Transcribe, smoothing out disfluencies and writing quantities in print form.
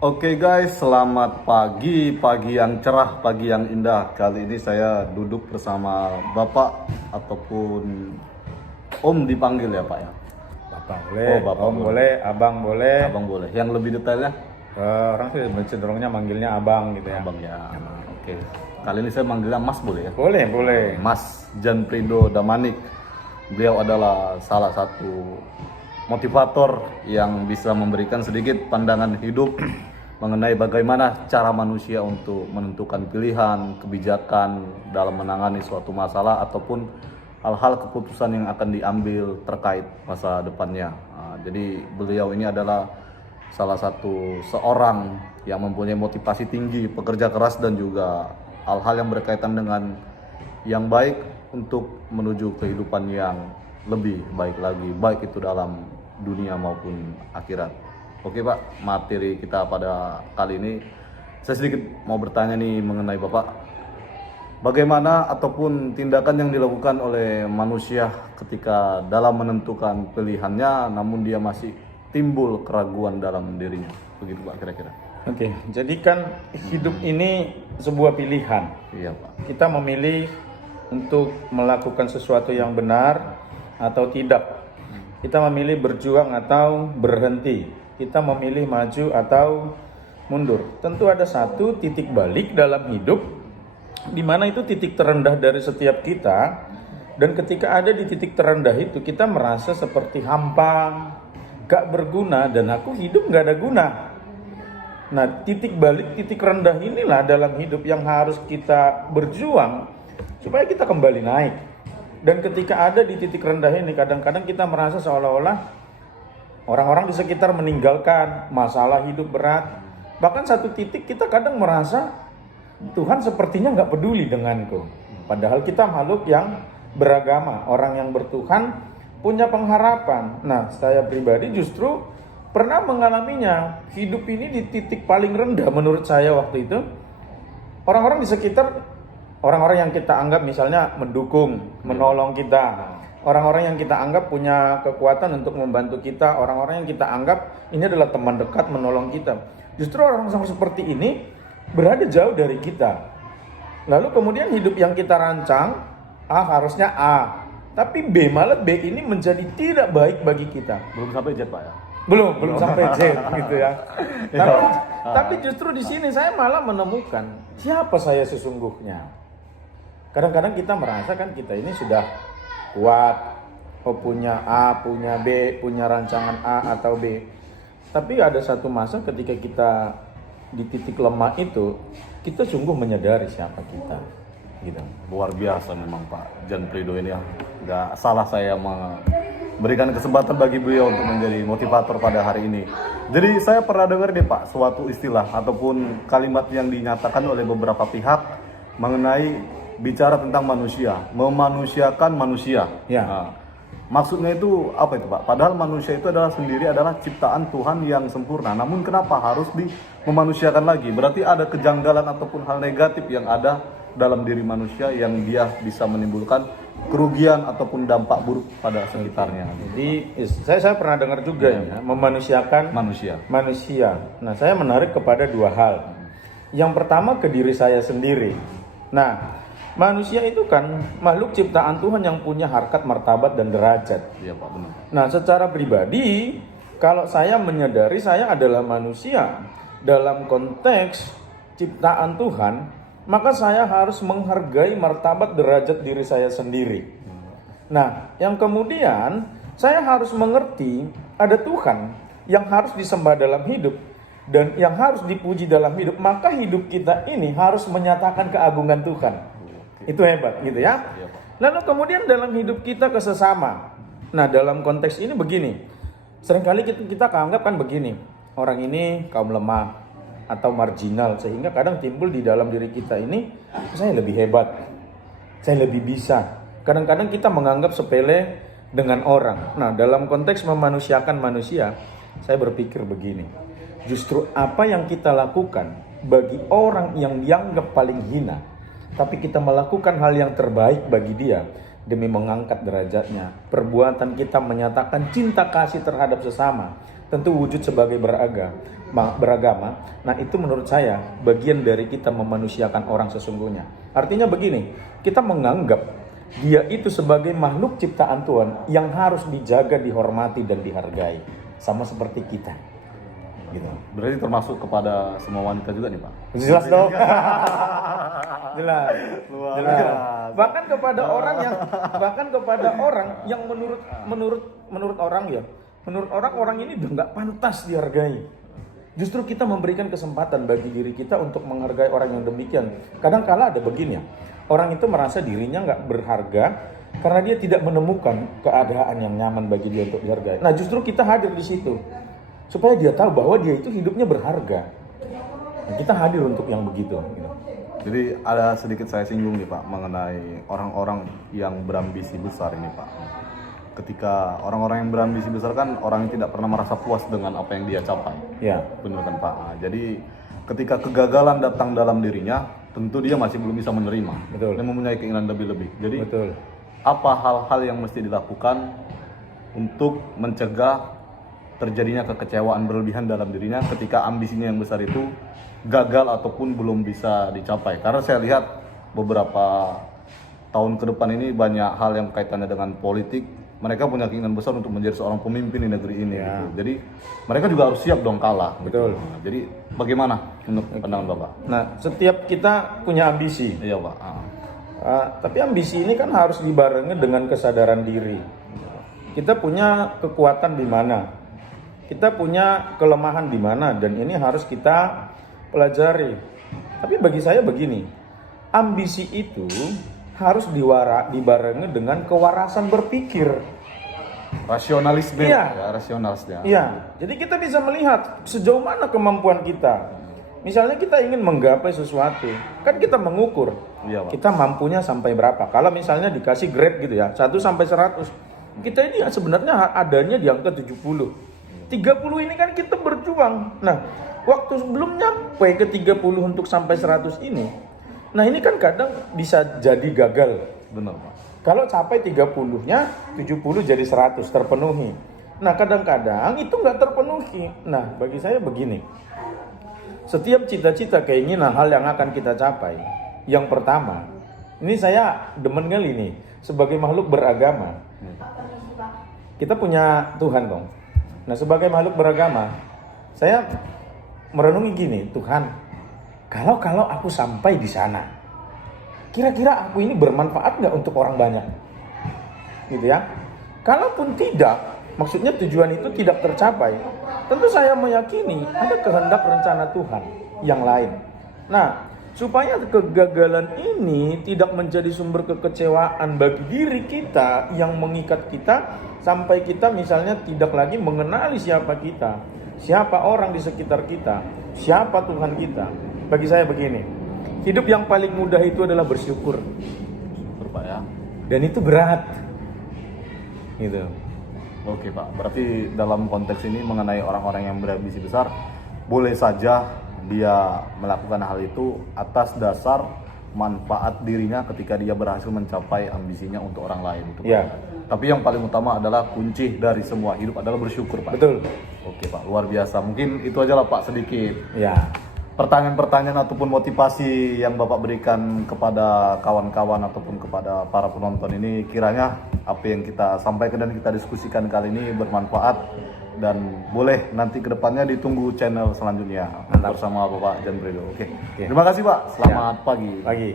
Oke guys, selamat pagi yang cerah, pagi yang indah. Kali ini saya duduk bersama Bapak ataupun Om dipanggil ya Pak ya? Bapak boleh, Oh, Bapak Om boleh. boleh, Abang boleh. Abang boleh. Yang lebih detailnya? Orang sih cenderungnya manggilnya Abang gitu ya. Abang ya. Oke. Kali ini saya manggilnya Mas boleh ya? Boleh, boleh. Mas Janprido Damanik. Beliau adalah salah satu motivator yang bisa memberikan sedikit pandangan hidup mengenai bagaimana cara manusia untuk menentukan pilihan, kebijakan dalam menangani suatu masalah ataupun hal-hal keputusan yang akan diambil terkait masa depannya. Jadi beliau ini adalah salah satu seorang yang mempunyai motivasi tinggi, pekerja keras dan juga hal-hal yang berkaitan dengan yang baik untuk menuju kehidupan yang lebih baik lagi, baik itu dalam dunia maupun akhirat. Oke Pak, materi kita pada kali ini saya sedikit mau bertanya nih mengenai Bapak. Bagaimana ataupun tindakan yang dilakukan oleh manusia ketika dalam menentukan pilihannya namun dia masih timbul keraguan dalam dirinya. Begitu Pak kira-kira. Oke, jadi kan hidup ini sebuah pilihan. Iya Pak. Kita memilih untuk melakukan sesuatu yang benar atau tidak. Kita memilih berjuang atau berhenti. Kita memilih maju atau mundur. Tentu ada satu titik balik dalam hidup di mana itu titik terendah dari setiap kita, dan ketika ada di titik terendah itu kita merasa seperti hampa, gak berguna, dan aku hidup gak ada guna. Nah, titik balik, titik rendah inilah dalam hidup yang harus kita berjuang supaya kita kembali naik. Dan ketika ada di titik rendah ini, kadang-kadang kita merasa seolah-olah orang-orang di sekitar meninggalkan, masalah hidup berat. Bahkan satu titik kita kadang merasa Tuhan sepertinya nggak peduli denganku. Padahal kita makhluk yang beragama, orang yang bertuhan, punya pengharapan. Nah, saya pribadi justru pernah mengalaminya. Hidup ini di titik paling rendah menurut saya waktu itu. Orang-orang di sekitar, orang-orang yang kita anggap misalnya mendukung, menolong kita, orang-orang yang kita anggap punya kekuatan untuk membantu kita, orang-orang yang kita anggap ini adalah teman dekat menolong kita. Justru orang-orang seperti ini berada jauh dari kita. Lalu kemudian hidup yang kita rancang, harusnya A, tapi B, malah B ini menjadi tidak baik bagi kita. Belum sampai Z Pak ya? Belum sampai Z gitu ya. Tapi justru di sini saya malah menemukan siapa saya sesungguhnya. Kadang-kadang kita merasa kan kita ini sudah kuat, punya A, punya B, punya rancangan A atau B. Tapi ada satu masa ketika kita di titik lemah itu, kita sungguh menyadari siapa kita. Gitu. Luar biasa memang Pak Janprido ini ya. Nggak salah saya memberikan kesempatan bagi beliau untuk menjadi motivator pada hari ini. Jadi saya pernah dengar nih Pak, suatu istilah ataupun kalimat yang dinyatakan oleh beberapa pihak mengenai bicara tentang manusia, memanusiakan manusia. Ya. Nah, maksudnya itu apa itu Pak? Padahal manusia itu adalah ciptaan Tuhan yang sempurna. Namun kenapa harus memanusiakan lagi? Berarti ada kejanggalan ataupun hal negatif yang ada dalam diri manusia yang dia bisa menimbulkan kerugian ataupun dampak buruk pada sekitarnya. Jadi saya pernah dengar juga ya, memanusiakan manusia. Nah, saya menarik kepada dua hal. Yang pertama ke diri saya sendiri. Nah, manusia itu kan makhluk ciptaan Tuhan yang punya harkat, martabat, dan derajat. Iya Pak, benar. Nah, secara pribadi, kalau saya menyadari saya adalah manusia dalam konteks ciptaan Tuhan, maka saya harus menghargai martabat derajat diri saya sendiri. Nah, yang kemudian saya harus mengerti ada Tuhan yang harus disembah dalam hidup dan yang harus dipuji dalam hidup. Maka hidup kita ini harus menyatakan keagungan Tuhan. Itu hebat gitu ya. Lalu kemudian dalam hidup kita ke sesama. Nah, dalam konteks ini begini. Seringkali kita anggap kan begini. Orang ini kaum lemah atau marginal, sehingga kadang timbul di dalam diri kita ini, saya lebih hebat, saya lebih bisa. Kadang-kadang kita menganggap sepele dengan orang. Nah, dalam konteks memanusiakan manusia, saya berpikir begini. Justru apa yang kita lakukan bagi orang yang dianggap paling hina, tapi kita melakukan hal yang terbaik bagi dia demi mengangkat derajatnya. Perbuatan kita menyatakan cinta kasih terhadap sesama tentu wujud sebagai beragama. Nah, itu menurut saya bagian dari kita memanusiakan orang sesungguhnya. Artinya begini, kita menganggap dia itu sebagai makhluk ciptaan Tuhan yang harus dijaga, dihormati dan dihargai, sama seperti kita. Gitu. Berarti termasuk kepada semua wanita juga nih Pak? Jelas dong. Jelas. Luar Jelas. biasa. Bahkan kepada orang yang menurut orang ini udah nggak pantas dihargai. Justru kita memberikan kesempatan bagi diri kita untuk menghargai orang yang demikian. Kadang-kala ada begini ya, orang itu merasa dirinya nggak berharga karena dia tidak menemukan keadaan yang nyaman bagi dia untuk dihargai. Nah, justru kita hadir di situ supaya dia tahu bahwa dia itu hidupnya berharga. Nah, kita hadir untuk yang begitu. Jadi ada sedikit saya singgung nih Pak mengenai orang-orang yang berambisi besar ini Pak. Ketika orang-orang yang berambisi besar kan orang yang tidak pernah merasa puas dengan apa yang dia capai. Ya. Benar kan Pak? Nah, jadi ketika kegagalan datang dalam dirinya, tentu dia masih belum bisa menerima. Betul. Dan mempunyai keinginan lebih-lebih. Jadi Betul. apa hal-hal yang mesti dilakukan untuk mencegah terjadinya kekecewaan berlebihan dalam dirinya ketika ambisinya yang besar itu gagal ataupun belum bisa dicapai? Karena saya lihat beberapa tahun ke depan ini banyak hal yang kaitannya dengan politik. Mereka punya keinginan besar untuk menjadi seorang pemimpin di negeri ini. Ya. Gitu. Jadi mereka juga harus siap dong kalah. Betul. Nah, jadi bagaimana menurut pandangan Bapak? Nah, setiap kita punya ambisi. Iya Pak. Tapi ambisi ini kan harus dibarengi dengan kesadaran diri. Kita punya kekuatan di mana, kita punya kelemahan di mana, dan ini harus kita pelajari. Tapi bagi saya begini, ambisi itu harus dibarengi dengan kewarasan berpikir. Rasionalisme, Iya. ya, rasionalisme. Iya, jadi kita bisa melihat sejauh mana kemampuan kita. Misalnya kita ingin menggapai sesuatu, kan kita mengukur. Iya, Pak. Kita mampunya sampai berapa. Kalau misalnya dikasih grade gitu ya, 1 sampai 100. Kita ini sebenarnya adanya di angka 70. 30 ini kan kita berjuang. Nah, waktu sebelum nyampe ke 30 untuk sampai 100 ini, nah ini kan kadang bisa jadi gagal. Benar Pak. Kalau capai 30-nya, 70 jadi 100 terpenuhi. Nah, kadang-kadang itu nggak terpenuhi. Nah, bagi saya begini. Setiap cita-cita keinginan hal yang akan kita capai. Yang pertama, ini saya demen kali nih, sebagai makhluk beragama. Kita punya Tuhan dong. Nah, sebagai makhluk beragama, saya merenungi gini, Tuhan, kalau aku sampai di sana, kira-kira aku ini bermanfaat nggak untuk orang banyak? Gitu ya. Kalaupun tidak, maksudnya tujuan itu tidak tercapai, tentu saya meyakini ada kehendak rencana Tuhan yang lain. Nah, supaya kegagalan ini tidak menjadi sumber kekecewaan bagi diri kita yang mengikat kita sampai kita misalnya tidak lagi mengenali siapa kita, siapa orang di sekitar kita, siapa Tuhan kita. Bagi saya begini, hidup yang paling mudah itu adalah bersyukur. Syukur Pak ya. Dan itu berat. Gitu. Oke Pak, berarti dalam konteks ini mengenai orang-orang yang berambisi besar, boleh saja dia melakukan hal itu atas dasar manfaat dirinya ketika dia berhasil mencapai ambisinya untuk orang lain. Itu, Ya. Tapi yang paling utama adalah kunci dari semua hidup adalah bersyukur Pak. Betul. Oke Pak, luar biasa. Mungkin itu aja lah Pak sedikit Ya. pertanyaan-pertanyaan ataupun motivasi yang Bapak berikan kepada kawan-kawan ataupun kepada para penonton ini, kiranya apa yang kita sampaikan dan kita diskusikan kali ini bermanfaat dan boleh nanti kedepannya ditunggu channel selanjutnya. Mantap. Bersama Bapak Jan Bredo. Oke. Terima kasih Pak. Selamat pagi. Pagi.